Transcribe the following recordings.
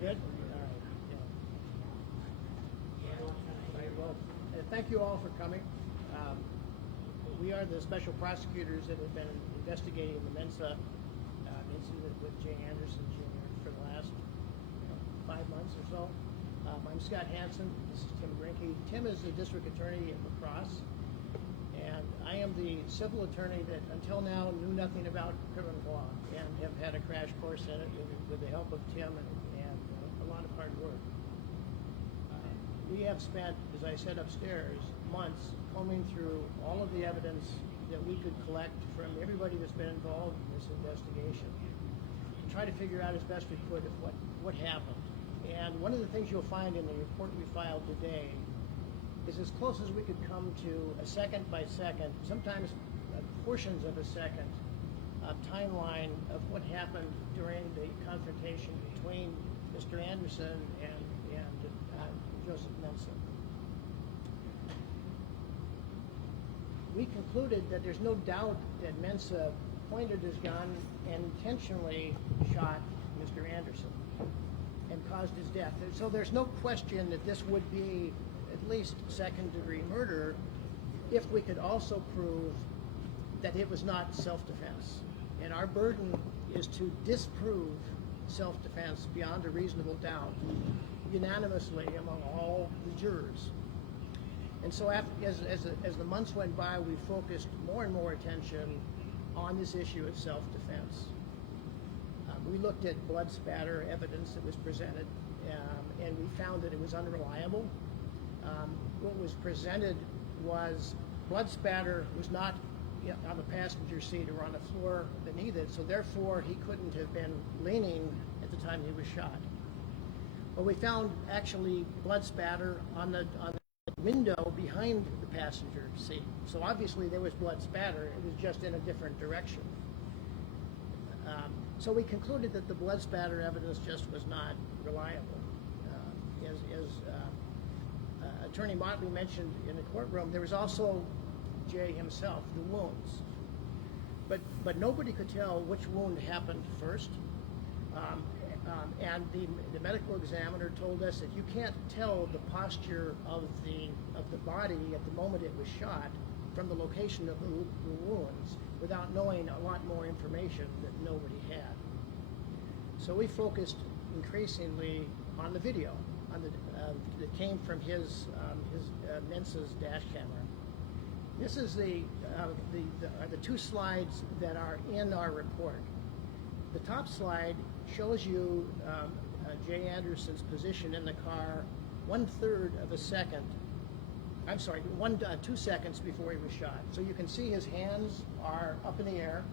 Good? All right. Yeah. All right, well, thank you all for coming. We are the special prosecutors that have been investigating the Mensah incident with Jay Anderson Jr. for the last 5 months or so. I'm Scott Hansen. This is Tim Grinke. Tim is the district attorney in La Crosse, and I am the civil attorney that until now knew nothing about criminal law and have had a crash course in it with the help of Tim and a lot of hard work. We have spent, as I said upstairs, months combing through all of the evidence that we could collect from everybody that's been involved in this investigation to try to figure out as best we could of what happened. And one of the things you'll find in the report we filed today is as close as we could come to a second by second, sometimes portions of a second, timeline of what happened during the confrontation between Mr. Anderson and Joseph Mensah. We concluded that there's no doubt that Mensah pointed his gun and intentionally shot Mr. Anderson and caused his death. So there's no question that this would be at least second-degree murder if we could also prove that it was not self-defense. And our burden is to disprove self-defense beyond a reasonable doubt, unanimously among all the jurors. And so as the months went by, we focused more and more attention on this issue of self-defense. We looked at blood spatter evidence that was presented, and we found that it was unreliable. What was presented was blood spatter was not on the passenger seat or on the floor beneath it, so therefore he couldn't have been leaning at the time he was shot. But we found actually blood spatter on the window behind the passenger seat. So obviously there was blood spatter, it was just in a different direction. So we concluded that the blood spatter evidence just was not reliable. As Attorney Motley mentioned in the courtroom, there was also Jay himself, the wounds. But nobody could tell which wound happened first. And the medical examiner told us that you can't tell the posture of the body at the moment it was shot from the location of the wounds without knowing a lot more information that nobody had. So we focused increasingly on the video that came from his Mensah's dash camera. This is the two slides that are in our report. The top slide shows you Jay Anderson's position in the car 1/3 of a second. I'm sorry, 2 seconds before he was shot. So you can see his hands are up in the air,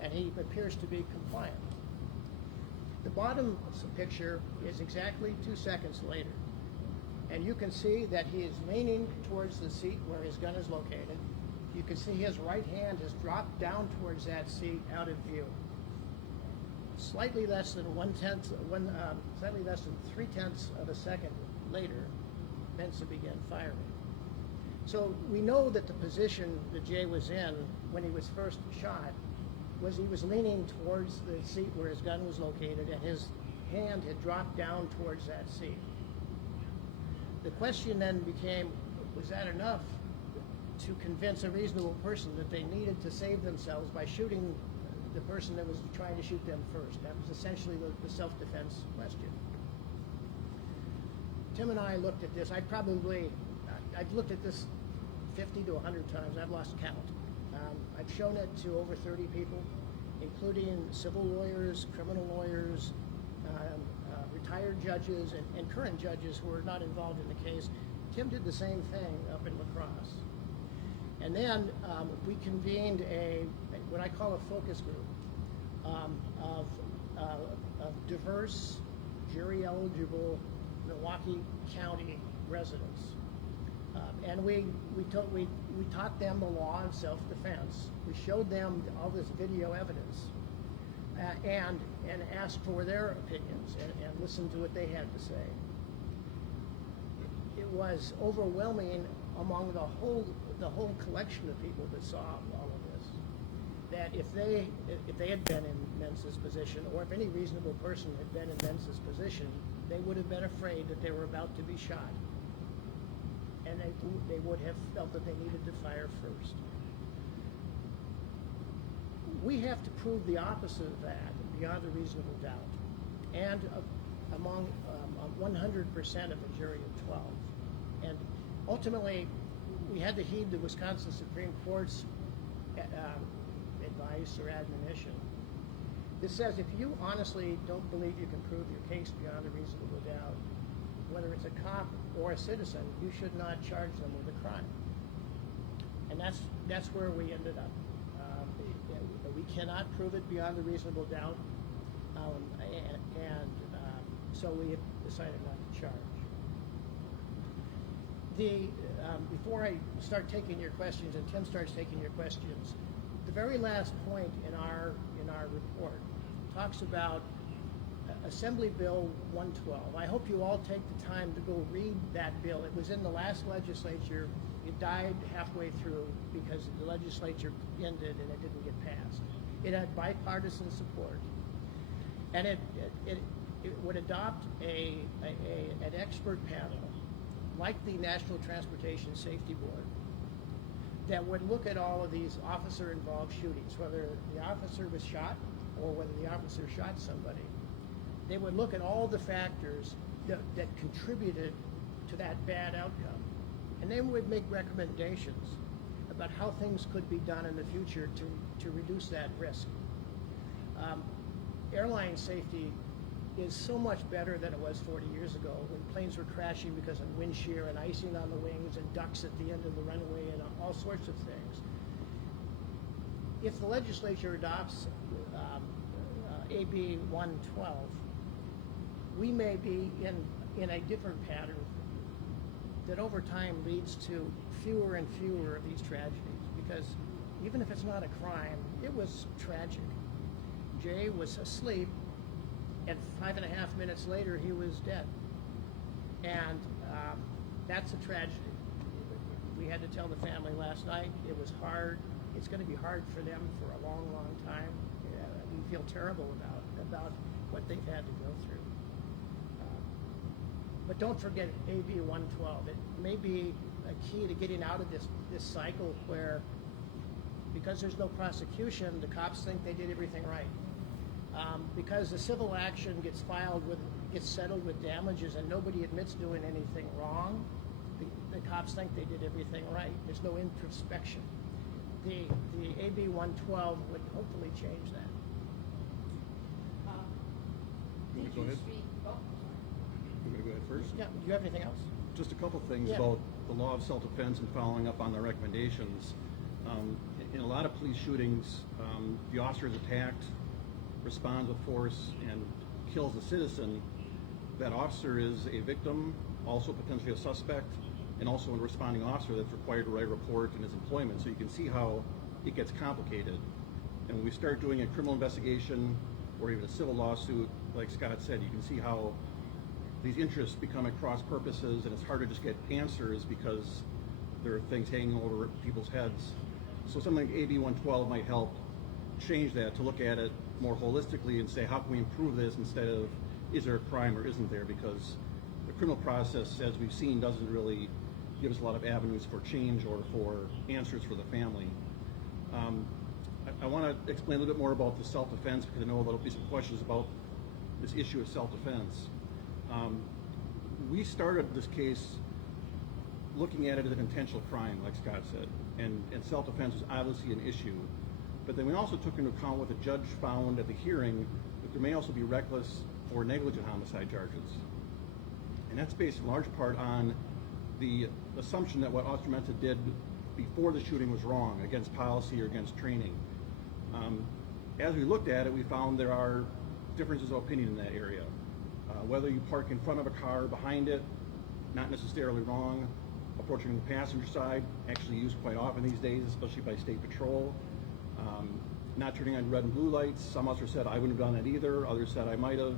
and he appears to be compliant. The bottom picture is exactly 2 seconds later, and you can see that he is leaning towards the seat where his gun is located. You can see his right hand has dropped down towards that seat out of view. Slightly less than 3/10 of a second later, Mensah began firing. So we know that the position that Jay was in when he was first shot was he was leaning towards the seat where his gun was located, and his hand had dropped down towards that seat. The question then became, was that enough to convince a reasonable person that they needed to save themselves by shooting the person that was trying to shoot them first? That was essentially the self-defense question. Tim and I looked at this. I've looked at this 50 to 100 times. I've lost count. I've shown it to over 30 people, including civil lawyers, criminal lawyers, retired judges, and current judges who are not involved in the case. Tim did the same thing up in La Crosse. And then we convened what I call a focus group of diverse, jury-eligible Milwaukee County residents. And we taught them the law of self-defense. We showed them all this video evidence and asked for their opinions and listened to what they had to say. It was overwhelming among the whole collection of people that saw all of this. that if they had been in Mensah's position, or if any reasonable person had been in Mensah's position, they would have been afraid that they were about to be shot. And they would have felt that they needed to fire first. We have to prove the opposite of that beyond a reasonable doubt. And among 100% of a jury of 12. And ultimately, we had to heed the Wisconsin Supreme Court's advice or admonition. It says if you honestly don't believe you can prove your case beyond a reasonable doubt, whether it's a cop or a citizen, you should not charge them with a crime. And that's where we ended up. We cannot prove it beyond a reasonable doubt, so we decided not to charge. Before I start taking your questions, and Tim starts taking your questions, the very last point in our report talks about Assembly Bill 112. I hope you all take the time to go read that bill. It was in the last legislature. It died halfway through because the legislature ended and it didn't get passed. It had bipartisan support, and it would adopt an expert panel, like the National Transportation Safety Board, that would look at all of these officer-involved shootings, whether the officer was shot or whether the officer shot somebody. They would look at all the factors that contributed to that bad outcome, and they would make recommendations about how things could be done in the future to reduce that risk. Airline safety is so much better than it was 40 years ago when planes were crashing because of wind shear and icing on the wings and ducks at the end of the runway and all sorts of things. If the legislature adopts AB 112, we may be in a different pattern that over time leads to fewer and fewer of these tragedies, because even if it's not a crime, it was tragic. Jay was asleep, and 5.5 minutes later he was dead. And that's a tragedy. We had to tell the family last night. It was hard. It's going to be hard for them for a long, long time. We feel terrible about what they've had to go through. But don't forget AB 112. It may be a key to getting out of this cycle where, because there's no prosecution, the cops think they did everything right. Because the civil action gets settled with damages and nobody admits doing anything wrong, the cops think they did everything right. There's no introspection. The AB 112 would hopefully change that. Go ahead. You want to go ahead first? Yeah. Do you have anything else? Just a couple things about the law of self-defense and following up on the recommendations. In a lot of police shootings, the officer is attacked, responds with force, and kills a citizen. That officer is a victim, also potentially a suspect, and also a responding officer that's required to write a report in his employment. So you can see how it gets complicated. And when we start doing a criminal investigation or even a civil lawsuit, like Scott said, you can see how these interests become at cross purposes, and it's hard to just get answers because there are things hanging over people's heads. So something like AB 112 might help change that, to look at it more holistically and say, how can we improve this, instead of, is there a crime or isn't there? Because the criminal process, as we've seen, doesn't really give us a lot of avenues for change or for answers for the family. I want to explain a little bit more about the self-defense, because I know there'll be some questions about this issue of self-defense. We started this case looking at it as an intentional crime, like Scott said, and self-defense was obviously an issue. But then we also took into account what the judge found at the hearing, that there may also be reckless or negligent homicide charges. And that's based in large part on the assumption that what Officer Mensah did before the shooting was wrong, against policy or against training. As we looked at it, we found there are differences of opinion in that area. Whether you park in front of a car, behind it, not necessarily wrong. Approaching the passenger side, actually used quite often these days, especially by state patrol. Not turning on red and blue lights. Some officers said I wouldn't have done that either. Others said I might have.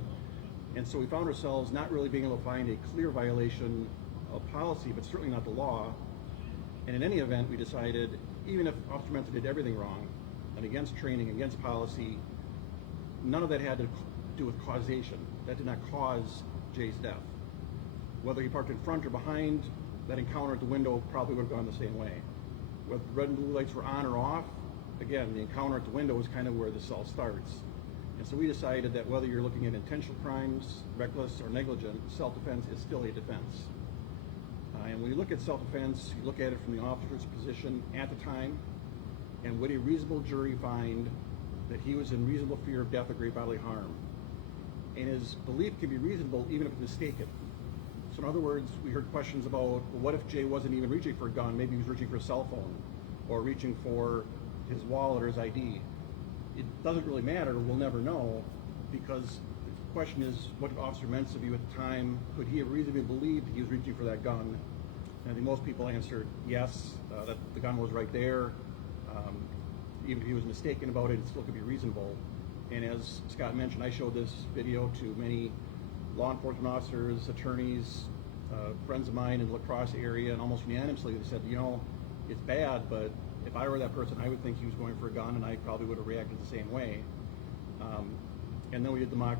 And so we found ourselves not really being able to find a clear violation of policy, but certainly not the law. And in any event, we decided, even if Officer Mensah did everything wrong, and against training, against policy. None of that had to do with causation. That did not cause Jay's death. Whether he parked in front or behind, that encounter at the window probably would have gone the same way. Whether red and blue lights were on or off, again, the encounter at the window is kind of where this all starts. And so we decided that whether you're looking at intentional crimes, reckless or negligent, self-defense is still a defense. And when you look at self-defense, you look at it from the officer's position at the time, and would a reasonable jury find that he was in reasonable fear of death or great bodily harm? And his belief can be reasonable even if it's mistaken. So in other words, we heard questions about, well, what if Jay wasn't even reaching for a gun? Maybe he was reaching for a cell phone or reaching for his wallet or his ID. It doesn't really matter. We'll never know, because the question is, what did Officer Mensah view at the time? Could he have reasonably believed that he was reaching for that gun? And I think most people answered yes, that the gun was right there. Even if he was mistaken about it, it still could be reasonable. And as Scott mentioned, I showed this video to many law enforcement officers, attorneys, friends of mine in the La Crosse area, and almost unanimously they said, you know, it's bad, but if I were that person, I would think he was going for a gun, and I probably would have reacted the same way. And then we did the mock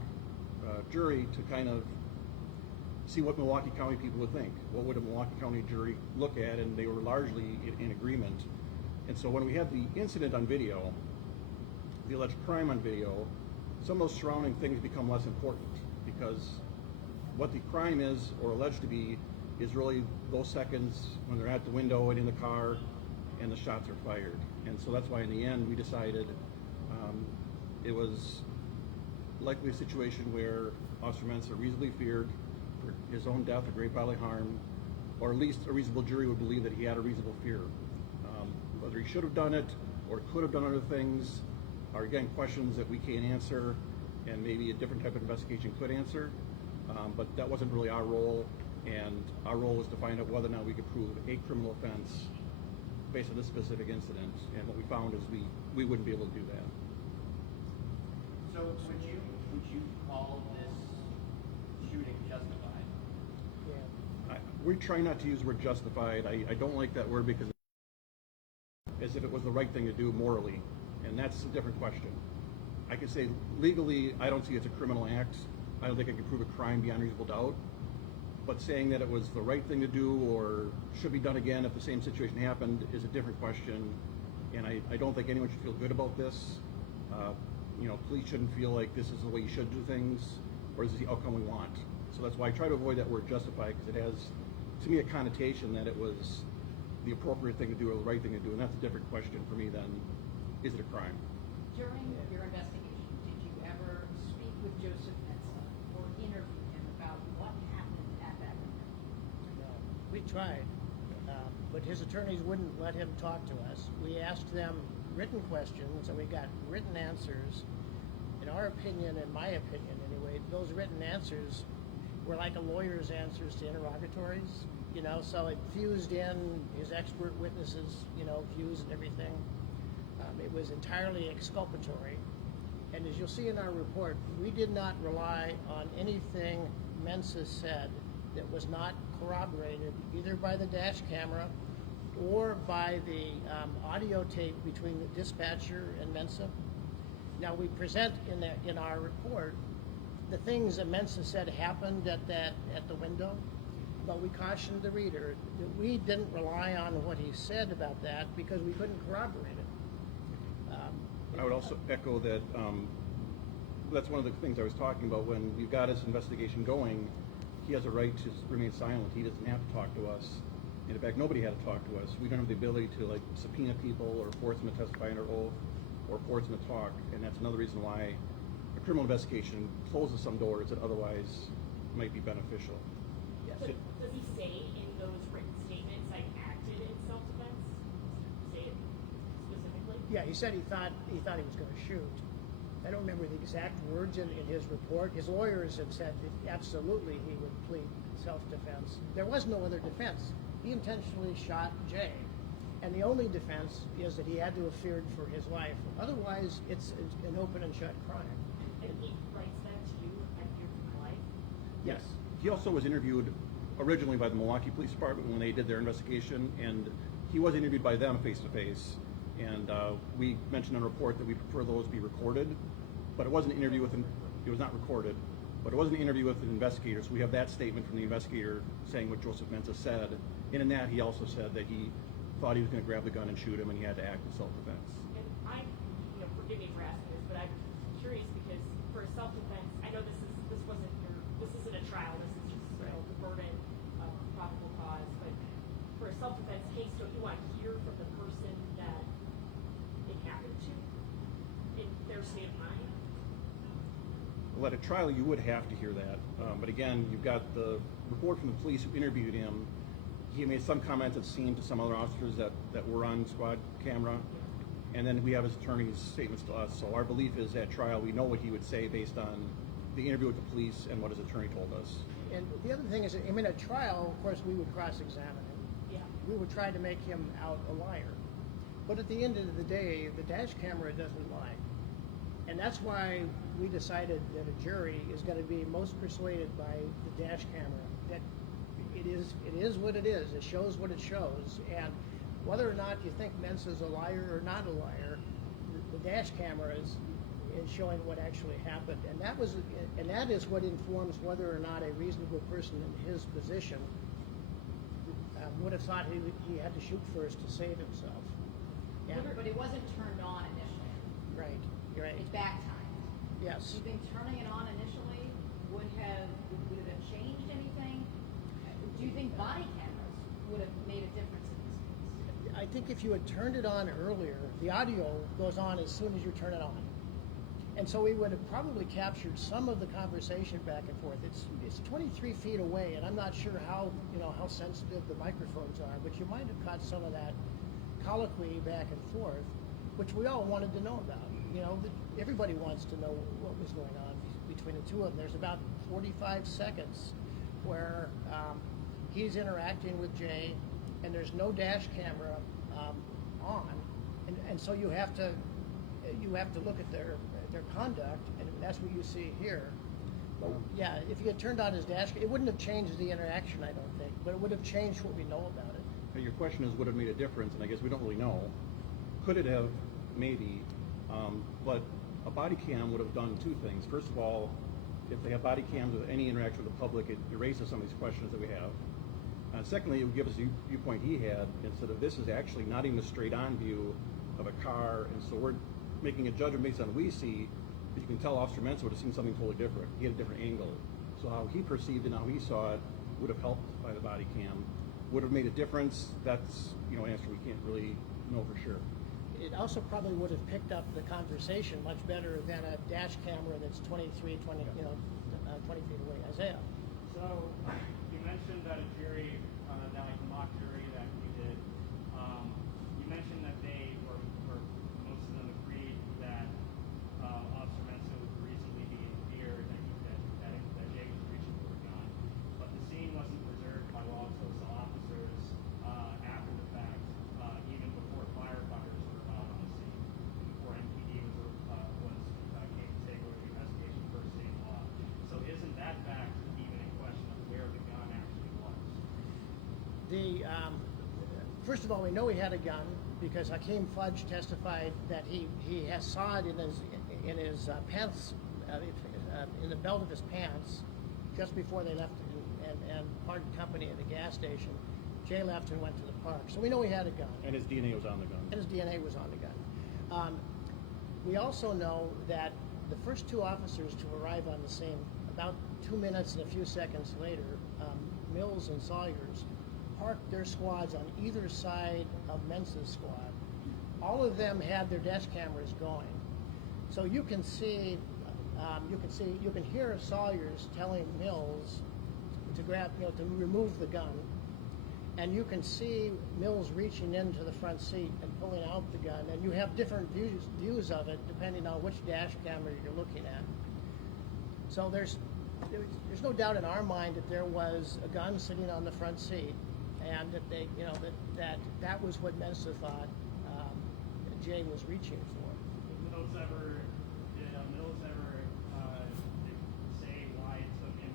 jury to kind of see what Milwaukee County people would think. What would a Milwaukee County jury look at? And they were largely in agreement. And so when we had the incident on video, the alleged crime on video, some of those surrounding things become less important, because what the crime is, or alleged to be, is really those seconds when they're at the window and in the car and the shots are fired. And so that's why in the end we decided it was likely a situation where Officer Mensah reasonably feared for his own death or great bodily harm, or at least a reasonable jury would believe that he had a reasonable fear. Whether he should have done it or could have done other things are, again, questions that we can't answer, and maybe a different type of investigation could answer. But that wasn't really our role, and our role was to find out whether or not we could prove a criminal offense based on this specific incident. And what we found is we wouldn't be able to do that. So would you call this shooting justified? Yeah. We try not to use the word justified. I don't like that word, because as if it was the right thing to do morally, and that's a different question. I can say legally, I don't see it's a criminal act. I don't think I can prove a crime beyond reasonable doubt. But saying that it was the right thing to do or should be done again if the same situation happened is a different question. And I don't think anyone should feel good about this. Police shouldn't feel like this is the way you should do things, or this is the outcome we want. So that's why I try to avoid that word justify, because it has, to me, a connotation that it was the appropriate thing to do or the right thing to do, and that's a different question for me than, is it a crime? During your investigation, did you ever speak with Joseph Mensah or interview him about what happened at that window? No. We tried, but his attorneys wouldn't let him talk to us. We asked them written questions, and we got written answers. In our opinion, in my opinion anyway, those written answers were like a lawyer's answers to interrogatories. So it fused in his expert witnesses, fused and everything. It was entirely exculpatory. And as you'll see in our report, we did not rely on anything Mensah said that was not corroborated either by the dash camera or by the audio tape between the dispatcher and Mensah. Now we present in our report the things that Mensah said happened at the window, but we cautioned the reader that we didn't rely on what he said about that because we couldn't corroborate it. I would also echo that that's one of the things I was talking about. When we've got his investigation going, he has a right to remain silent. He doesn't have to talk to us. And in fact, nobody had to talk to us. We don't have the ability to subpoena people or force them to testify under oath or force them to talk. And that's another reason why a criminal investigation closes some doors that otherwise might be beneficial. Yes. But does he say in those written statements, I acted in self-defense? Say it specifically? Yeah, he said he thought he was going to shoot. I don't remember the exact words in his report. His lawyers have said that absolutely he would plead self-defense. There was no other defense. He intentionally shot Jay, and the only defense is that he had to have feared for his life. Otherwise, it's an open and shut crime. And he writes that to you, I fear for my life? Yes. He also was interviewed originally by the Milwaukee Police Department when they did their investigation, and he was interviewed by them face-to-face. And we mentioned in a report that we prefer those be recorded, but it wasn't an interview with it was not recorded, but it was an interview with an investigator. So we have that statement from the investigator saying what Joseph Mensah said. And in that, he also said that he thought he was going to grab the gun and shoot him, and he had to act in self-defense. And I, forgive me for asking this, but I'm curious because for a self-defense, I know this isn't a trial. This is just the burden of probable cause. But for a self-defense case, don't you want to hear from the person that it happened to in their state of mind? Well, at a trial, you would have to hear that. But again, you've got the report from the police who interviewed him. He made some comments that seemed to some other officers that were on squad camera. And then we have his attorney's statements to us. So our belief is at trial, we know what he would say based on the interview with the police and what his attorney told us. And the other thing is, at trial, of course, we would cross-examine him. Yeah. We would try to make him out a liar. But at the end of the day, the dash camera doesn't lie. And that's why we decided that a jury is going to be most persuaded by the dash camera, that it is what it is. It shows what it shows. And whether or not you think Mensah's a liar or not a liar, the dash camera is showing what actually happened. And that is what informs whether or not a reasonable person in his position would have thought he had to shoot first to save himself. And, But it wasn't turned on initially. right, you're right. It's back time. Yes. Do you think turning it on initially would have changed anything? Do you think body cameras would have made a difference in this case? I think if you had turned it on earlier, the audio goes on as soon as you turn it on. And so we would have probably captured some of the conversation back and forth. It's 23 feet away, and I'm not sure how sensitive the microphones are, but you might have caught some of that colloquy back and forth, which we all wanted to know about. Everybody wants to know what was going on between the two of them. There's about 45 seconds where he's interacting with Jay, and there's no dash camera on, and so you have to look at their conduct, and that's what you see here. But yeah, if you had turned on his dash, it wouldn't have changed the interaction, I don't think, but it would have changed what we know about it. And your question is, would it have made a difference? And I guess we don't really know. Could it have? Maybe. But a body cam would have done two things. First of all, if they have body cams with any interaction with the public, it erases some of these questions that we have. Secondly, it would give us the viewpoint he had, instead of this is actually not even a straight-on view of a car, and so we're making a judgment based on what we see, but you can tell Officer Mensah would have seen something totally different. He had a different angle. So how he perceived it and how he saw it would have helped by the body cam. Would have made a difference? That's an answer we can't really know for sure. It also probably would have picked up the conversation much better than a dash camera that's 20 feet away. Isaiah. So you mentioned that a jury, that like the mock jury that you did, you mentioned that they, or most of them agreed that Officer Mensah would reasonably be in fear that Jay was reaching for a gun, but the scene wasn't preserved by law enforcement officers after the fact, even before firefighters were on the scene, before MPD came to take over the investigation for state law. So isn't that fact even a question of where the gun actually was? First of all, we know he had a gun because Hakeem Fudge testified that he saw it in his pants, in the belt of his pants, just before they left and parted company at the gas station. Jay left and went to the park, so we know he had a gun. And his DNA was on the gun. And his DNA was on the gun. We also know that the first two officers to arrive on the scene, about 2 minutes and a few seconds later, Mills and Sawyers, parked their squads on either side of Mensah's squad. All of them had their dash cameras going, so you can hear Sawyers telling Mills to to remove the gun, and you can see Mills reaching into the front seat and pulling out the gun, and you have different views of it depending on which dash camera you're looking at. So there's no doubt in our mind that there was a gun sitting on the front seat, and that they, that was what Mensah thought Jay was reaching for. Did Mills ever say why it took him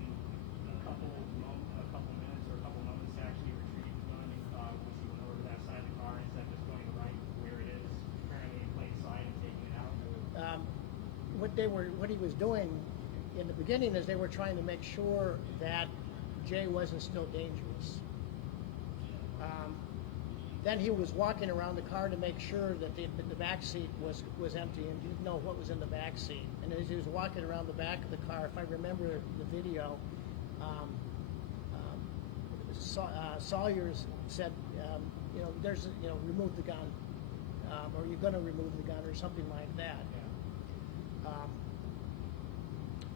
a couple minutes or a couple moments to actually retrieve the gun? Was he going over that side of the car instead of just going right where it is? what he was doing in the beginning is they were trying to make sure that Jay wasn't still dangerous. Then he was walking around the car to make sure that the back seat was empty and didn't know what was in the back seat. And as he was walking around the back of the car, if I remember the video, Sawyers said, remove the gun, or you're going to remove the gun, or something like that.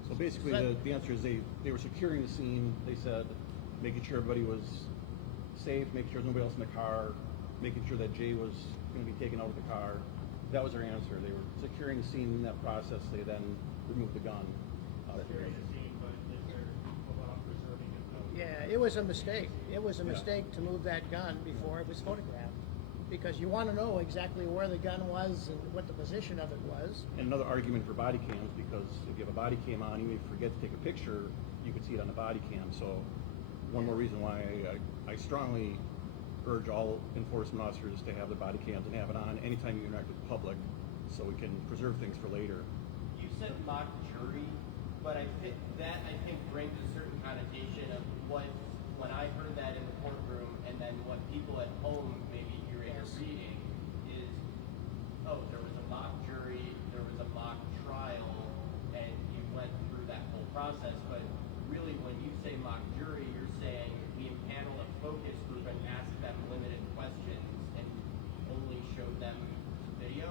So basically, the answer is they were securing the scene. They said, making sure everybody was safe, making sure there's nobody else in the car, making sure that Jay was going to be taken out of the car. That was their answer. They were securing the scene. In that process, they then removed the gun out of the area. Yeah, it was a mistake. It was a mistake to move that gun before it was photographed, because you want to know exactly where the gun was and what the position of it was. And another argument for body cams, because if you have a body cam on, even if you forget to take a picture, you can see it on the body cam. So one more reason why I strongly urge all enforcement officers to have the body cams and have it on anytime you interact with the public, so we can preserve things for later. You said mock jury, but I think brings a certain connotation of what, when I heard that in the courtroom, and then what people at home may be hearing or reading is, oh, there was a mock jury, there was a mock trial, and you went through that whole process. But really, when you say mock jury, you're saying we impaneled a focus group and asked them limited questions and only showed them video?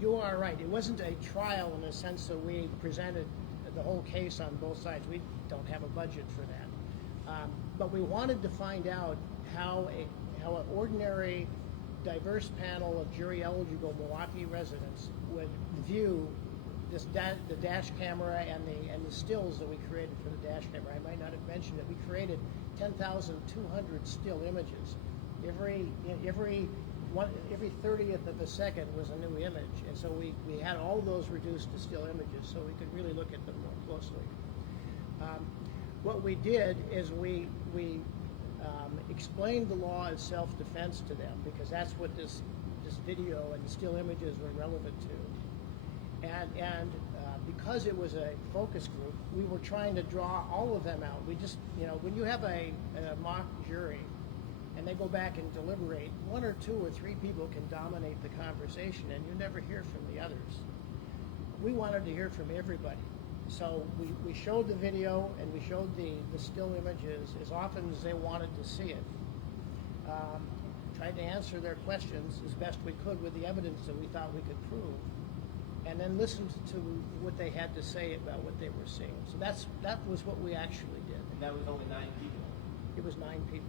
You are right. It wasn't a trial in the sense that we presented the whole case on both sides. We don't have a budget for that. But we wanted to find out how an ordinary, diverse panel of jury-eligible Milwaukee residents would view the dash camera and the stills that we created for the dash camera. I might not have mentioned it. We created 10,200 still images. Every 30th of a second was a new image, and so we had all those reduced to still images so we could really look at them more closely. What we did is we explained the law as self-defense to them, because that's what this video and the still images were relevant to. And because it was a focus group, we were trying to draw all of them out. We just, when you have a mock jury, and they go back and deliberate, one or two or three people can dominate the conversation, and you never hear from the others. We wanted to hear from everybody. So we showed the video, and we showed the still images as often as they wanted to see it. Tried to answer their questions as best we could with the evidence that we thought we could prove, and then listened to what they had to say about what they were seeing. So that was what we actually did. And that was only 9 people. It was 9 people.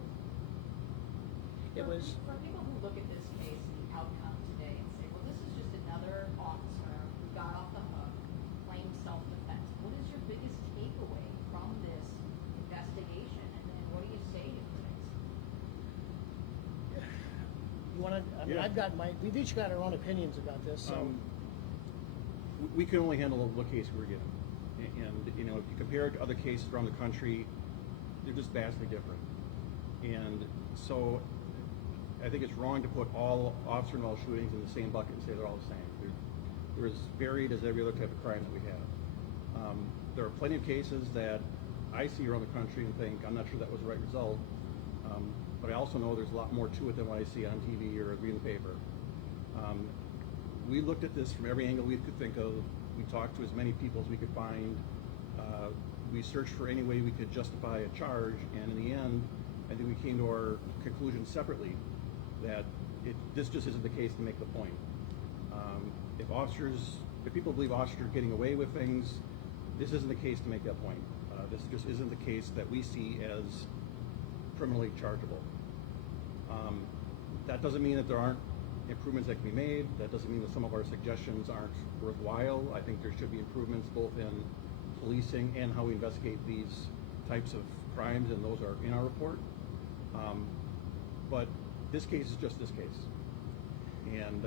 It was. For people who look at this case and the outcome today and say, well, this is just another officer who got off the hook, claimed self-defense. What is your biggest takeaway from this investigation, and what do you say to critics? You want to? I've got we've each got our own opinions about this. So we can only handle the case we're given, and if you compare it to other cases around the country, they're just vastly different. And so I think it's wrong to put all officer-involved shootings in the same bucket and say they're all the same. They're as varied as every other type of crime that we have. There are plenty of cases that I see around the country and think, I'm not sure that was the right result, but I also know there's a lot more to it than what I see on TV or read in the paper. We looked at this from every angle we could think of. We talked to as many people as we could find. We searched for any way we could justify a charge, and in the end, I think we came to our conclusion separately that this just isn't the case to make the point. If people believe officers are getting away with things, this isn't the case to make that point. This just isn't the case that we see as criminally chargeable. That doesn't mean that there aren't improvements that can be made. That doesn't mean that some of our suggestions aren't worthwhile. I think there should be improvements both in policing and how we investigate these types of crimes, and those are in our report. But this case is just this case. And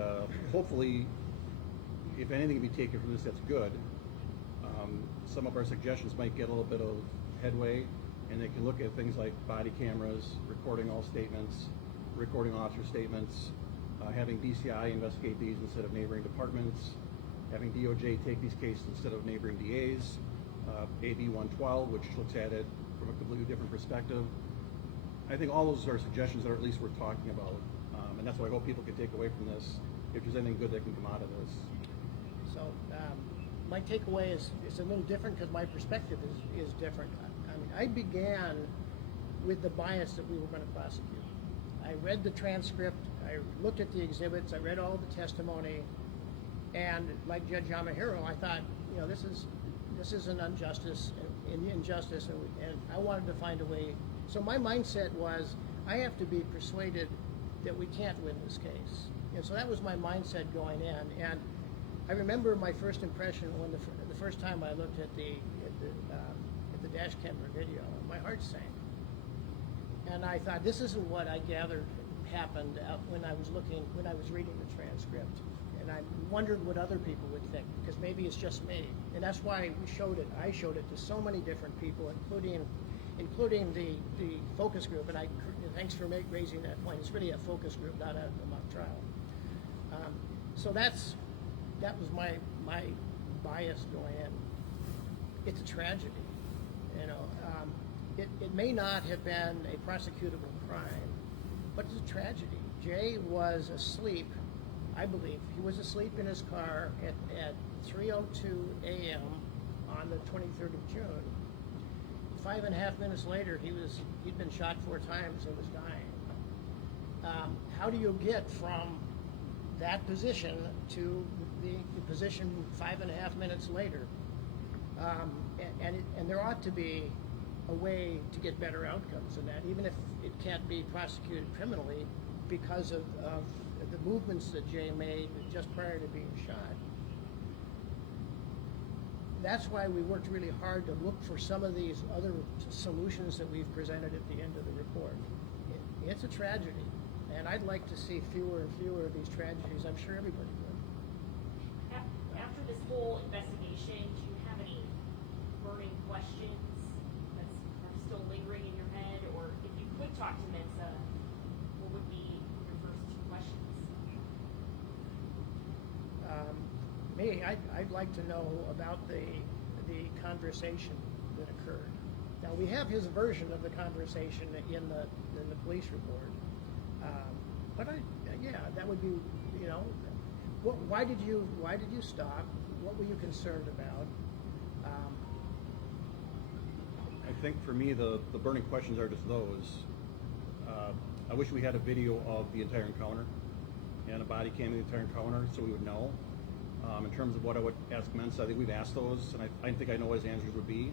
hopefully, if anything can be taken from this that's good, some of our suggestions might get a little bit of headway, and they can look at things like body cameras, recording all statements, recording officer statements, having DCI investigate these instead of neighboring departments, having DOJ take these cases instead of neighboring DAs, AB 112, which looks at it from a completely different perspective. I think all those are suggestions that are at least worth talking about, and that's what I hope people can take away from this, if there's anything good that can come out of this. So my takeaway is a little different because my perspective is different. I mean, I began with the bias that we were going to prosecute. I read the transcript, I looked at the exhibits, I read all the testimony, and like Judge Yamahiro, I thought, you know, this is an injustice, and I wanted to find a way. So my mindset was, I have to be persuaded that we can't win this case. And so that was my mindset going in. And I remember my first impression when the first time I looked at the dash camera video, my heart sank. And I thought, this isn't what I gathered happened when I was reading the transcript. And I wondered what other people would think, because maybe it's just me. And that's why we showed it. I showed it to so many different people, including the focus group. And thanks for raising that point. It's really a focus group, not a mock trial. So that was my bias going in. It's a tragedy, you know. It may not have been a prosecutable crime, but it's a tragedy. Jay was asleep, I believe. He was asleep in his car at 3:02 a.m. on the 23rd of June. 5.5 minutes later, he'd been shot 4 times and was dying. How do you get from that position to the position 5.5 minutes later? And there ought to be a way to get better outcomes than that, even if it can't be prosecuted criminally because of the movements that Jay made just prior to being shot. That's why we worked really hard to look for some of these other solutions that we've presented at the end of the report. It's a tragedy, and I'd like to see fewer and fewer of these tragedies. I'm sure everybody would. After this whole investigation, do you have any burning questions that are still lingering in your head? Or if you could talk to Mensah, what would be your first 2 questions? I'd like to know about the conversation that occurred. Now, we have his version of the conversation in the police report, but that would be, you know, why did you stop? What were you concerned about? I think for me, the burning questions are just those. I wish we had a video of the entire encounter and a body cam of the entire encounter so we would know. In terms of what I would ask Mensah, I think we've asked those, and I think I know what his answers would be.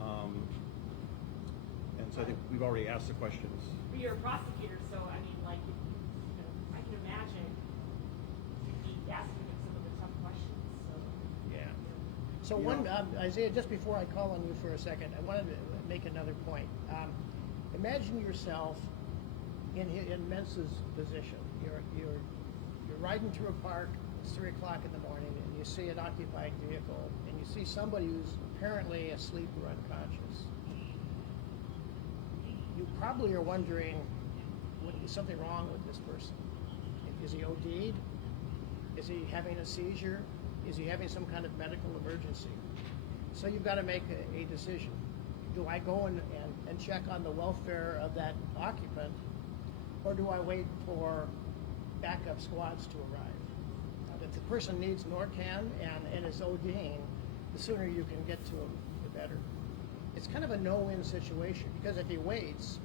And so I think we've already asked the questions. But you're a prosecutor, so I mean, like, you know, I can imagine you'd be asking him some of the tough questions. So Yeah. So Isaiah, just before I call on you for a second, I wanted to make another point. Imagine yourself in Mensah's position. You're riding through a park. It's 3 o'clock in the morning, and you see an occupied vehicle, and you see somebody who's apparently asleep or unconscious. You probably are wondering, is something wrong with this person? Is he OD'd? Is he having a seizure? Is he having some kind of medical emergency? So you've got to make a decision. Do I go and check on the welfare of that occupant, or do I wait for backup squads to arrive? If the person needs Norcan and is ODing, the sooner you can get to him, the better. It's kind of a no-win situation, because if he waits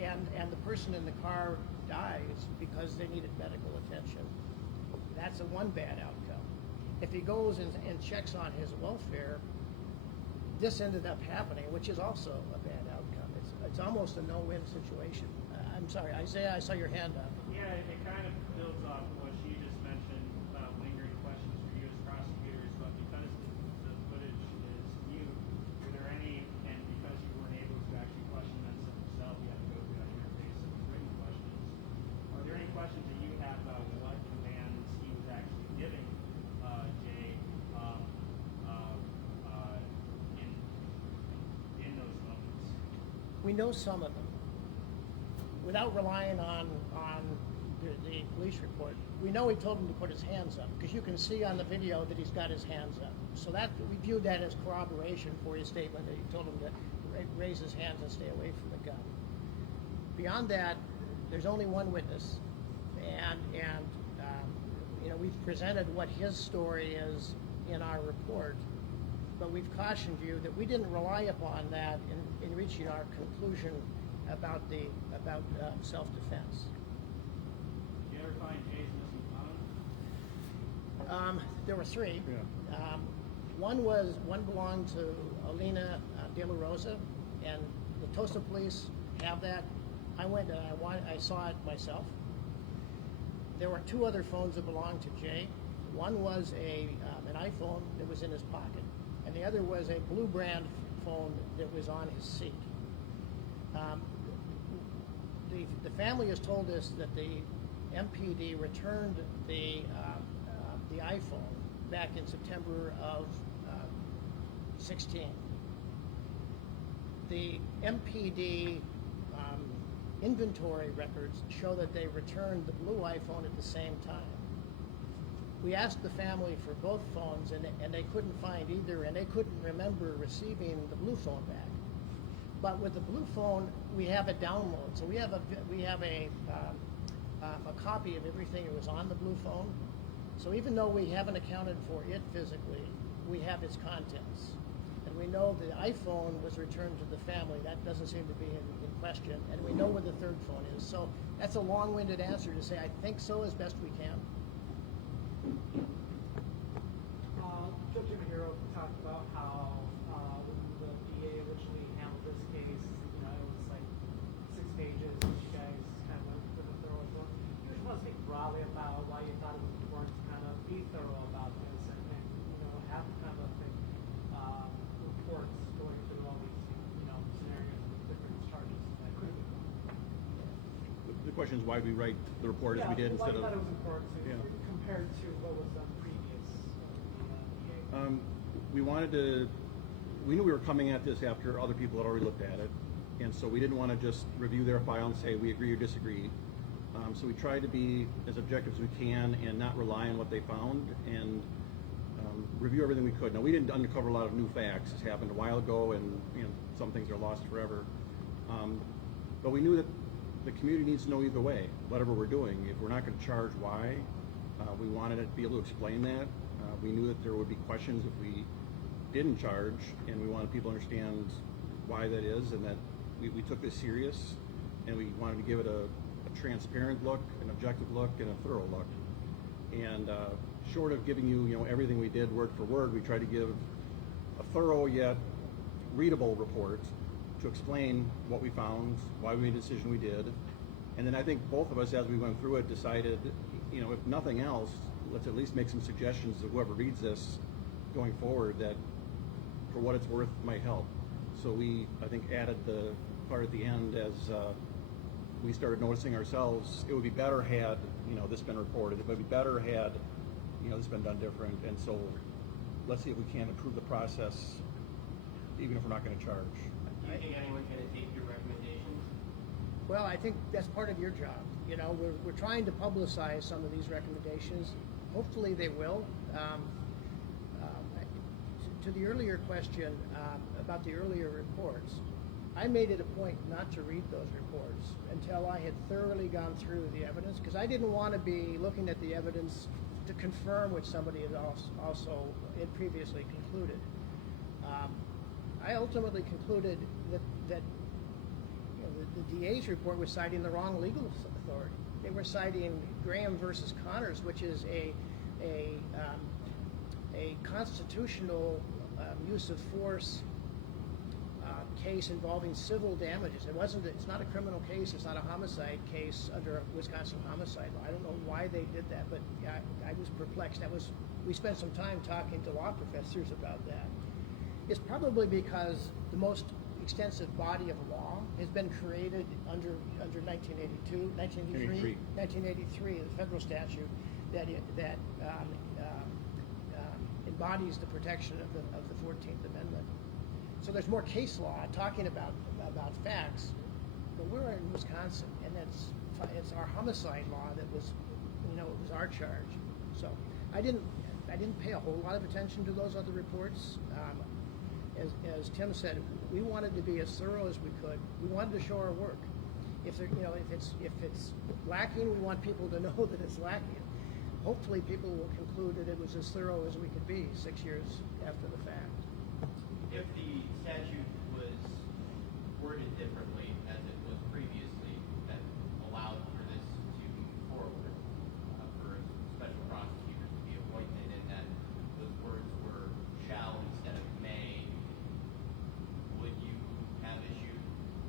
and the person in the car dies because they needed medical attention, that's one bad outcome. If he goes and checks on his welfare, this ended up happening, which is also a bad outcome. It's almost a no-win situation. I'm sorry, Isaiah, I saw your hand up. Yeah, it kind of builds off what she just mentioned about lingering questions for you as prosecutors, but because the footage is mute, were there any, and because you weren't able to actually question Mensah himself, you had to go through that interface of written questions. Are there any questions that you have about what commands he was actually giving Jay in those moments? We know some of them. Without relying on the police report. We know he told him to put his hands up, because you can see on the video that he's got his hands up. So that, we viewed that as corroboration for his statement that he told him to raise his hands and stay away from the gun. Beyond that, there's only one witness, and you know, we've presented what his story is in our report, but we've cautioned you that we didn't rely upon that in reaching our conclusion about self-defense. Did you ever find Jay's missing phone? There were three. Yeah. One belonged to Alina De La Rosa, and the Tosa police have that. I went and I saw it myself. There were two other phones that belonged to Jay. One was an iPhone that was in his pocket, and the other was a Blue Brand phone that was on his seat. The family has told us that the MPD returned the iPhone back in September of 16. The MPD inventory records show that they returned the blue iPhone at the same time. We asked the family for both phones, and they couldn't find either, and they couldn't remember receiving the blue phone back. But with the blue phone, we have a download, so we have a copy of everything that was on the blue phone. So even though we haven't accounted for it physically, we have its contents. And we know the iPhone was returned to the family. That doesn't seem to be in question. And we know where the third phone is. So that's a long-winded answer to say I think so as best we can. Judge Hero talked about how when the DA originally handled this case, you know, it was like 6 pages, which you guys kind of went through the thorough book. You just want to speak broadly about why you thought it was important to kind of be thorough about this and you know, have kind of a thick reports going through all these, you know, scenarios with different charges that could be. The question is why we write the report as we did instead of. Why you thought it was important to, Yeah. compared to what was done previous DA. We knew we were coming at this after other people had already looked at it, and so we didn't want to just review their file and say we agree or disagree. So we tried to be as objective as we can and not rely on what they found, and review everything we could. Now, we didn't uncover a lot of new facts. This happened a while ago, and you know, some things are lost forever. But we knew that the community needs to know either way, whatever we're doing. If we're not going to charge why, we wanted to be able to explain that. We knew that there would be questions if we didn't charge, and we wanted people to understand why that is, and that we took this serious, and we wanted to give it a transparent look, an objective look, and a thorough look. And short of giving you, everything we did word for word, we tried to give a thorough yet readable report to explain what we found, why we made the decision we did. And then I think both of us, as we went through it, decided, if nothing else, let's at least make some suggestions to whoever reads this going forward that, for what it's worth, might help. So we, I think, added the part at the end as we started noticing ourselves, it would be better had, this been reported. It would be better had, this been done different. And so let's see if we can improve the process, even if we're not going to charge. Do you think anyone's going to take your recommendations? Well, I think that's part of your job. We're trying to publicize some of these recommendations. Hopefully they will. To the earlier question about the earlier reports, I made it a point not to read those reports until I had thoroughly gone through the evidence, because I didn't want to be looking at the evidence to confirm what somebody had also previously concluded. I ultimately concluded that the DA's report was citing the wrong legal authority. They were citing Graham versus Connors, which is a constitutional use of force case involving civil damages. It's not a criminal case. It's not a homicide case under Wisconsin homicide law. I don't know why they did that, but I was perplexed. We spent some time talking to law professors about that. It's probably because the most extensive body of law has been created under 1983, the federal statute that embodies the protection of the 14th Amendment. So there's more case law talking about facts, but we're in Wisconsin, and that's it's our homicide law that was, it was our charge. So I didn't pay a whole lot of attention to those other reports. As Tim said, we wanted to be as thorough as we could. We wanted to show our work. If it's lacking, we want people to know that it's lacking. Hopefully, people will conclude that it was as thorough as we could be 6 years after the fact. If the statute was worded differently as it was previously, that allowed for this to move forward, for special prosecutors to be appointed, and that those words were shall instead of may, would you have issued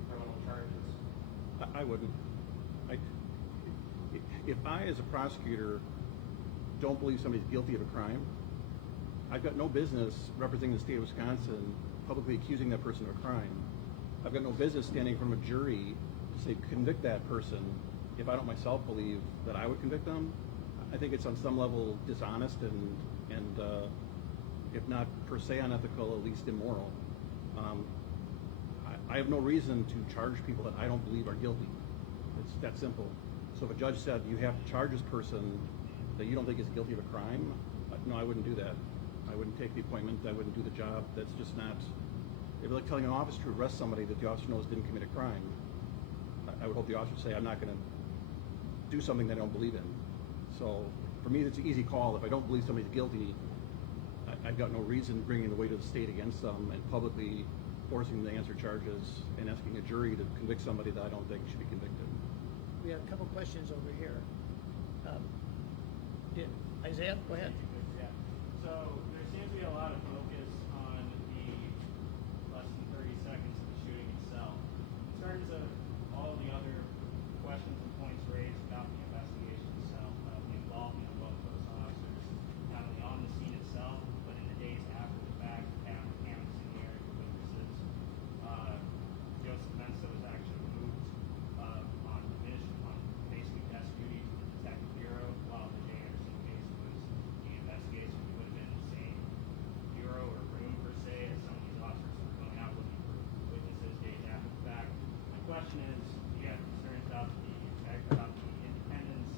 criminal charges? I wouldn't. If I, as a prosecutor, don't believe somebody's guilty of a crime, I've got no business representing the state of Wisconsin publicly accusing that person of a crime. I've got no business standing in front of a jury to say convict that person if I don't myself believe that I would convict them. I think it's on some level dishonest and if not per se unethical, at least immoral. I have no reason to charge people that I don't believe are guilty. It's that simple. So if a judge said you have to charge this person that you don't think is guilty of a crime, no, I wouldn't do that. I wouldn't take the appointment. I wouldn't do the job. That's just not. It'd be like telling an officer to arrest somebody that the officer knows didn't commit a crime. I would hope the officer would say, I'm not going to do something that I don't believe in. So for me, it's an easy call. If I don't believe somebody's guilty, I've got no reason bringing the weight of the state against them and publicly forcing them to answer charges and asking a jury to convict somebody that I don't think should be convicted. We have a couple questions over here. Isaiah, go ahead. Yeah. So there seems to be a lot of focus on the less than 30 seconds of the shooting itself. In terms of all the other questions and points raised about the investigation itself, the involvement of both those officers, not only on the scene itself, but in the days after the fact, canvassing the area for witnesses. Joseph Mensah was actually moved on basically desk duty to the Detective Bureau, while the J. Anderson case was being investigated. So he would have been in the same bureau or room per se as some of these officers who were going out looking for witnesses days after the fact. My question is, do you have concerns about the independence,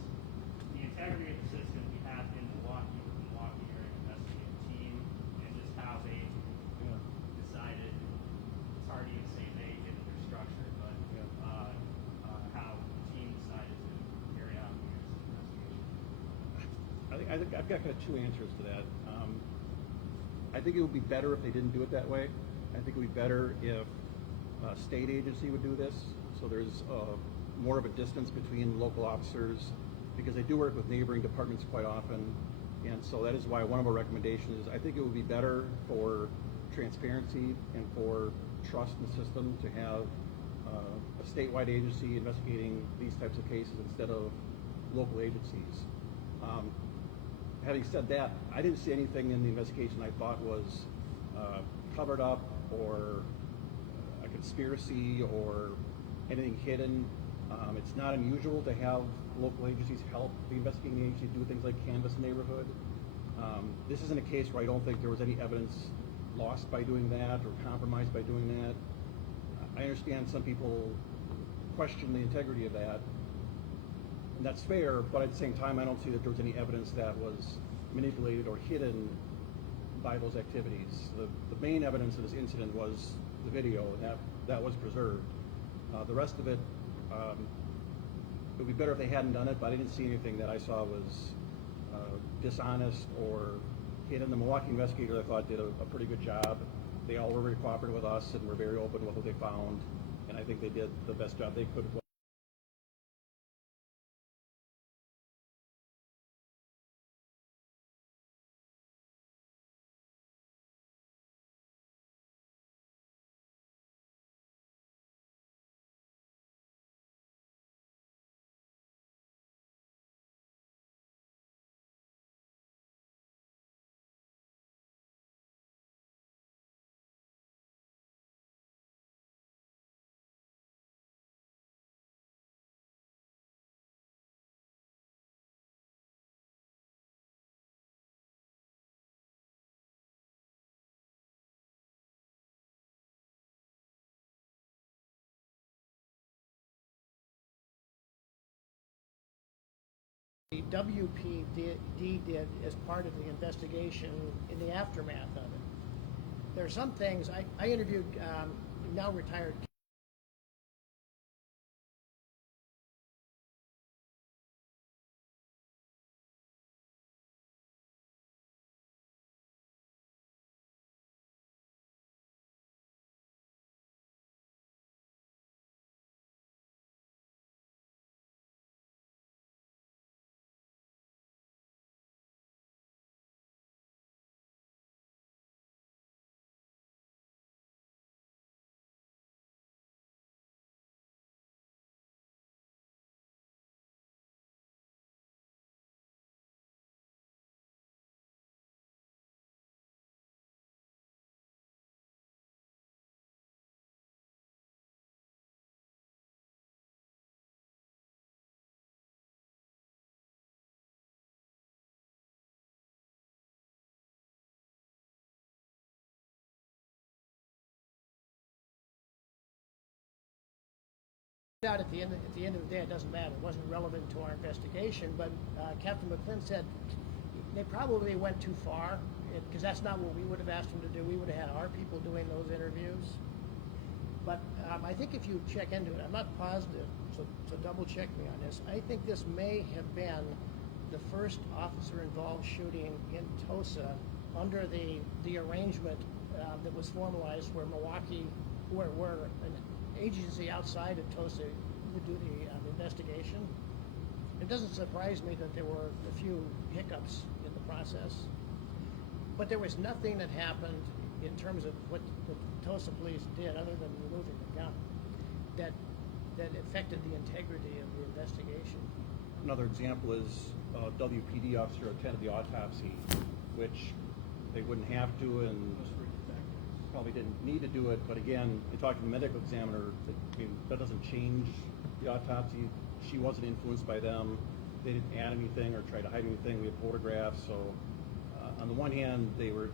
the integrity of the system we have in Milwaukee with the Milwaukee area investigative team, and just how they decided? It's hard to even say they given their structure, but how the team decided to carry out the investigation. I think I've got kind of two answers to that. I think it would be better if they didn't do it that way. I think it would be better if a state agency would do this, so there's more of a distance between local officers, because they do work with neighboring departments quite often, and so that is why one of our recommendations is I think it would be better for transparency and for trust in the system to have a statewide agency investigating these types of cases instead of local agencies. Having said that, I didn't see anything in the investigation I thought was covered up or a conspiracy or anything hidden. It's not unusual to have local agencies help the investigating agency do things like canvass the neighborhood. This isn't a case where I don't think there was any evidence lost by doing that or compromised by doing that. I understand some people question the integrity of that, and that's fair, but at the same time, I don't see that there was any evidence that was manipulated or hidden by those activities. The main evidence of this incident was the video, and that was preserved. The rest of it, it would be better if they hadn't done it, but I didn't see anything that I saw was dishonest or hidden. The Milwaukee investigator, I thought, did a pretty good job. They all were very cooperative with us and were very open with what they found, and I think they did the best job they could WPD did as part of the investigation in the aftermath of it. There are some things, I interviewed now retired out at the end of the day. It doesn't matter. It wasn't relevant to our investigation. But Captain McClin said they probably went too far because that's not what we would have asked them to do. We would have had our people doing those interviews. But I think if you check into it, I'm not positive, so double check me on this. I think this may have been the first officer-involved shooting in Tosa under the arrangement that was formalized where Milwaukee, where an agency outside of Tosa would do the investigation. It doesn't surprise me that there were a few hiccups in the process, but there was nothing that happened in terms of what the Tosa police did other than removing the gun that affected the integrity of the investigation. Another example is a WPD officer attended the autopsy, which they wouldn't have to and probably didn't need to do it. But again, in talking to the medical examiner, that doesn't change the autopsy. She wasn't influenced by them. They didn't add anything or try to hide anything. We have photographs. So on the one hand, they were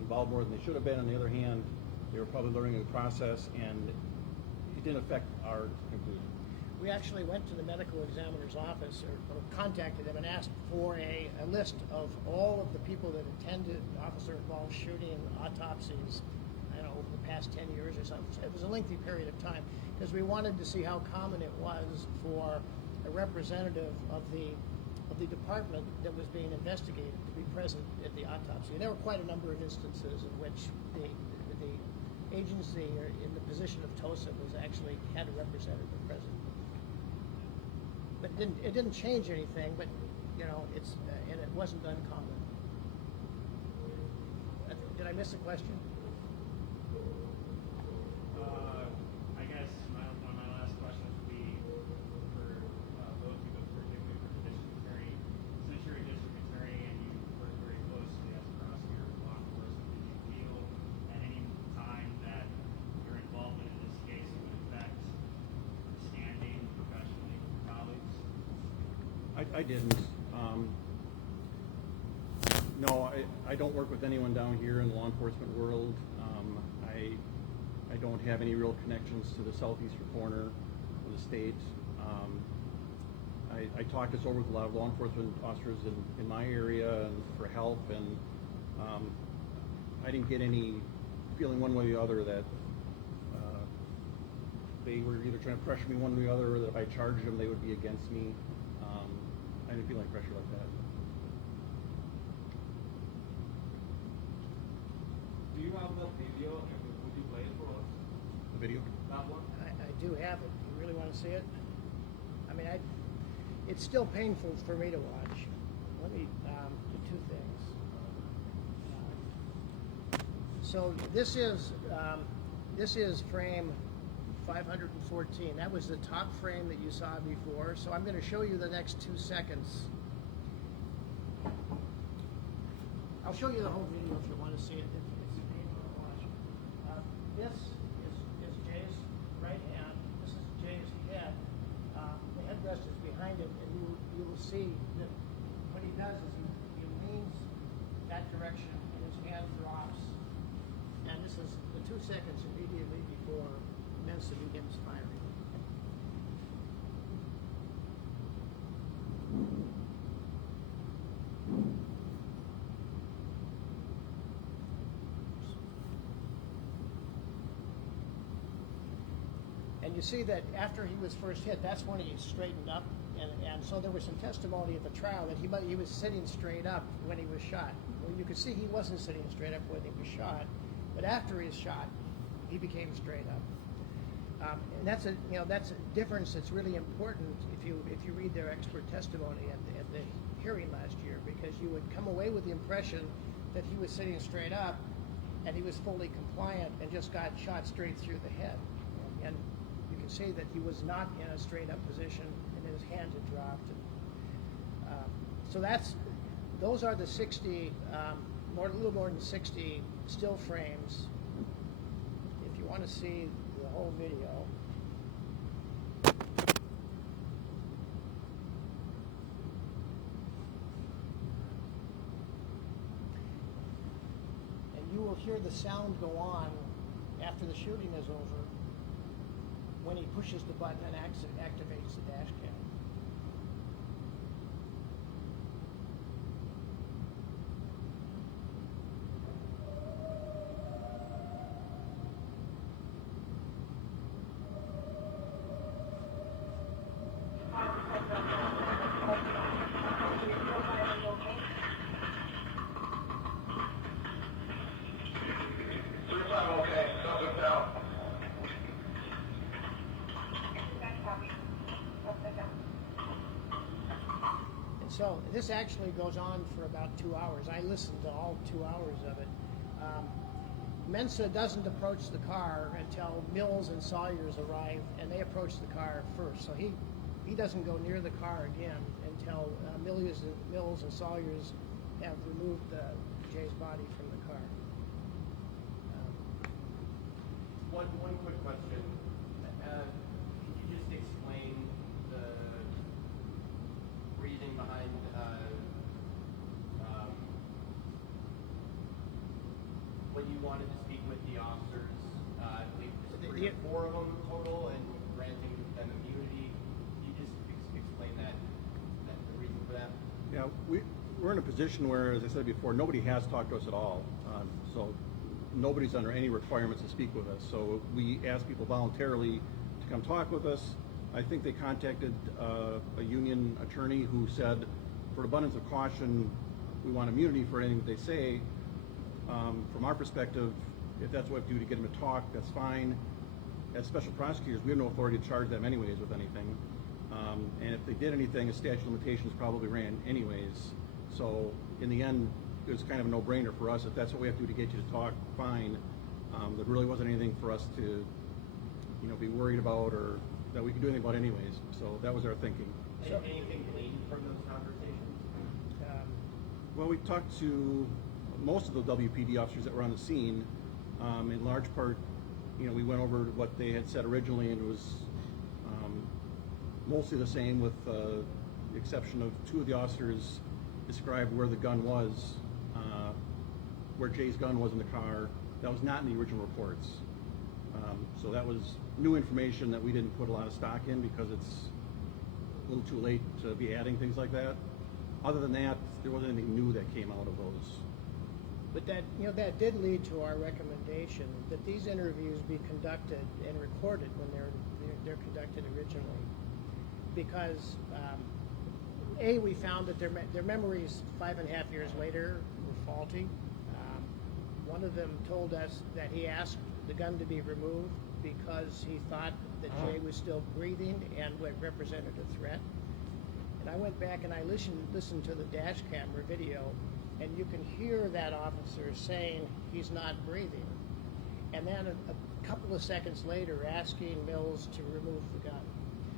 involved more than they should have been. On the other hand, they were probably learning the process, and it didn't affect our conclusion. We actually went to the medical examiner's office or contacted them and asked for a list of all of the people that attended officer-involved shooting autopsies, I don't know, over the past 10 years or something. It was a lengthy period of time because we wanted to see how common it was for a representative of the department that was being investigated to be present at the autopsy. And there were quite a number of instances in which the agency or in the position of TOSA was actually had a representative present. But it didn't change anything, but it's and it wasn't uncommon. Did I miss a question? I guess one of my last questions would be for both of you, but particularly for the district attorney. Since you're a district attorney and you work very closely as a prosecutor with law enforcement, did you feel at any time that your involvement in this case would affect standing professionally with colleagues? I didn't. No, I don't work with anyone down here in the law enforcement world. I don't have any real connections to the southeastern corner of the state. I talked this over with a lot of law enforcement officers in my area and for help, and I didn't get any feeling one way or the other that they were either trying to pressure me one way or the other, or that if I charged them, they would be against me. I didn't feel like pressure like that. Do you have that video and would you play it for us? The video? That one? I do have it. You really want to see it? I mean, it's still painful for me to watch. Let me do two things. So this is frame 514. That was the top frame that you saw before. So I'm going to show you the next 2 seconds. I'll show you the whole video if you want to see it. It's painful to watch. This is Jay's right hand. This is Jay's head. The headrest is behind him, and you will see that what he does is he leans that direction, and his hand drops. And this is the 2 seconds immediately before Mensah begins firing. And you see that after he was first hit, that's when he straightened up. And so there was some testimony at the trial that he was sitting straight up when he was shot. Well, you could see he wasn't sitting straight up when he was shot, but after he was shot, he became straight up. And that's a difference that's really important if you read their expert testimony at the hearing last year, because you would come away with the impression that he was sitting straight up and he was fully compliant and just got shot straight through the head. And you can see that he was not in a straight up position and his hand had dropped. So those are the 60, a little more than 60 still frames. If you want to see the whole video. And you will hear the sound go on after the shooting is over when he pushes the button and activates the dash cam. So this actually goes on for about 2 hours. I listened to all 2 hours of it. Mensah doesn't approach the car until Mills and Sawyers arrive, and they approach the car first. So he doesn't go near the car again until Mills and Sawyers have removed Jay's body from the car. One quick question. Could you just explain the reasoning behind when you wanted to speak with the officers? I believe there's 3 or 4 of them total, and granting them immunity. Can you just explain the reason for that? Yeah, we're in a position where, as I said before, nobody has talked to us at all. So nobody's under any requirements to speak with us. So we ask people voluntarily to come talk with us. I think they contacted a union attorney who said, for abundance of caution, we want immunity for anything that they say. From our perspective, if that's what we have to do to get them to talk, that's fine. As special prosecutors, we have no authority to charge them anyways with anything. And if they did anything, a statute of limitations probably ran anyways. So in the end, it was kind of a no-brainer for us. If that's what we have to do to get you to talk, fine. There really wasn't anything for us to, be worried about or that we could do anything about anyways. So that was our thinking. Anything gleaned from those conversations? Well, we talked to most of the WPD officers that were on the scene. In large part, we went over what they had said originally, and it was mostly the same, with the exception of 2 of the officers described where the gun was, where Jay's gun was in the car. That was not in the original reports. So that was new information that we didn't put a lot of stock in because it's a little too late to be adding things like that. Other than that, there wasn't anything new that came out of those. But that did lead to our recommendation that these interviews be conducted and recorded when they're conducted originally, because we found that their memories 5.5 years later were faulty. One of them told us that he asked the gun to be removed because he thought that Jay was still breathing and represented a threat. And I went back and I listened to the dash camera video, and you can hear that officer saying he's not breathing. And then a couple of seconds later asking Mills to remove the gun.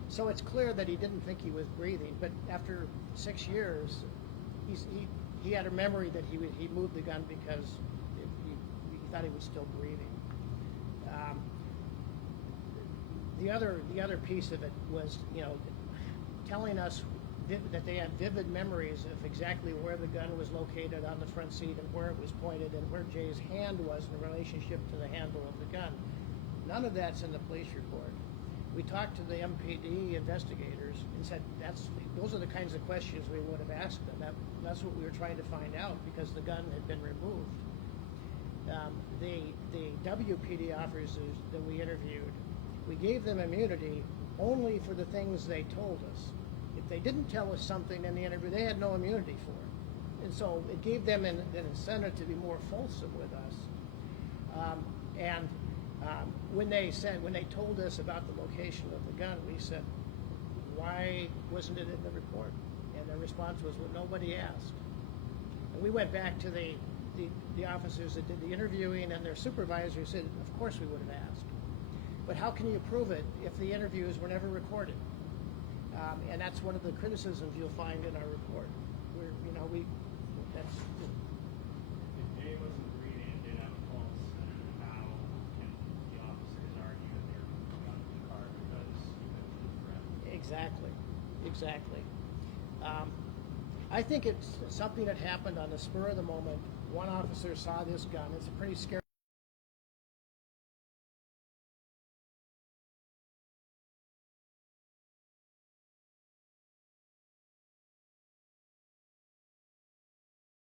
So it's clear that he didn't think he was breathing, but after 6 years, he had a memory that he moved the gun because he thought he was still breathing. The other piece of it was, telling us that they had vivid memories of exactly where the gun was located on the front seat and where it was pointed and where Jay's hand was in relationship to the handle of the gun. None of that's in the police report. We talked to the MPD investigators and said those are the kinds of questions we would have asked them. That's what we were trying to find out, because the gun had been removed. The WPD officers that we interviewed We gave them immunity only for the things they told us. If they didn't tell us something in the interview, they had no immunity for it. And so it gave them an incentive to be more fulsome with us. When they told us about the location of the gun, we said, why wasn't it in the report? And their response was, well, nobody asked. And we went back to the officers that did the interviewing, and their supervisor said, of course we would have asked. But how can you prove it if the interviews were never recorded? And that's one of the criticisms you'll find in our report. That's If Jay wasn't reading and didn't have a pulse, then how can the officers argue that they're moving on to the car because you mentioned the threat? Exactly. I think it's something that happened on the spur of the moment. One officer saw this gun. It's a pretty scary